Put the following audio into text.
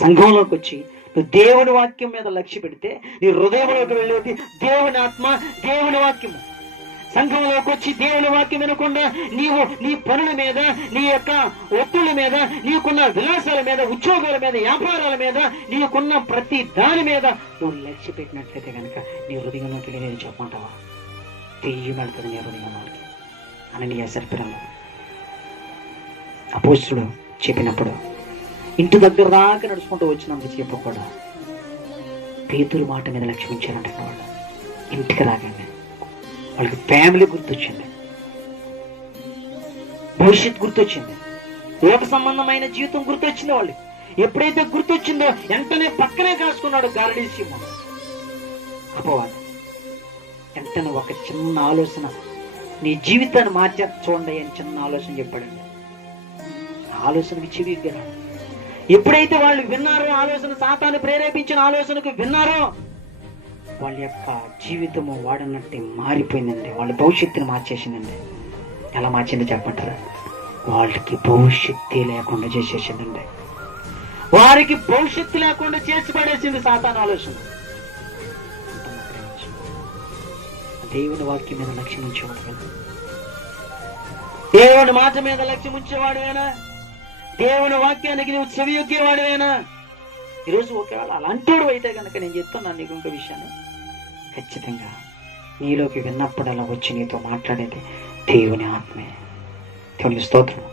సంఘంలోకి వచ్చి నువ్వు దేవుని వాక్యం మీద లక్ష్య పెడితే నీ హృదయంలోకి వెళ్ళేది దేవుని ఆత్మ, దేవుని వాక్యము. సంఘంలోకి వచ్చి దేవుని వాక్యం వినకుండా నీవు నీ పనుల మీద, నీ యొక్క ఒత్తుల మీద, నీకున్న విలాసాల మీద, ఉద్యోగాల మీద, వ్యాపారాల మీద, నీకున్న ప్రతి దాని మీద నువ్వు లక్ష్య పెట్టినట్లయితే కనుక నీ హృదయంలోకి వెళ్ళి నేను చెప్పమంటావా? తెయ్యం వెళ్తుంది నీ హృదయంలోకి. అననీయ సర్పిరంలో అపోస్తుడు చెప్పినప్పుడు ఇంటి దగ్గర దాకా నడుచుకుంటూ వచ్చినందుకు చెప్పు కూడా పేతురు మాట మీద లక్ష్యం ఉంచారంట. వాళ్ళు ఇంటికి రాగానే వాళ్ళకి ఫ్యామిలీ గుర్తొచ్చింది, భవిష్యత్ గుర్తొచ్చింది, లోక సంబంధమైన జీవితం గుర్తొచ్చింది. వాళ్ళు ఎప్పుడైతే గుర్తొచ్చిందో వెంటనే పక్కనే కాసుకున్నాడు గారడీ సింహం అపవాది. వెంటనే ఒక చిన్న ఆలోచన, నీ జీవితాన్ని మార్చే చూడండి అని చిన్న ఆలోచన చెప్పాడండి. ఆలోచనకి చెవిగ్గాడు. ఎప్పుడైతే వాళ్ళు విన్నారో, ఆలోచన సాతాను ప్రేరేపించిన ఆలోచనకు విన్నారో, వాళ్ళ యొక్క జీవితము వాడన్నట్టు మారిపోయిందండి. వాళ్ళ భవిష్యత్తుని మార్చేసిందండి. ఎలా మార్చిందో చెప్పంటారా? వాళ్ళకి భవిష్యత్తు లేకుండా చేసేసిందండి. వారికి భవిష్యత్తు లేకుండా చేసి పడేసింది సాతాను ఆలోచన. దేవుని వాక్యం మీద లక్ష్యం ఉంచేవాడు, దేవుని మాట మీద లక్ష్యం ఉంచేవాడువేనా? దేవుని వాక్యానికి నువ్వు చెవియొగ్గేవాడువేనా? ఈరోజు ఒకవేళ అలాంటోడు అయితే కనుక నేను చెప్తున్నాను నీకు ఇంకో విషయాన్ని, ఖచ్చితంగా నీలోకి విన్నప్పుడు అలా వచ్చి నీతో మాట్లాడేది దేవుని ఆత్మే. దేవునికి స్తోత్రం.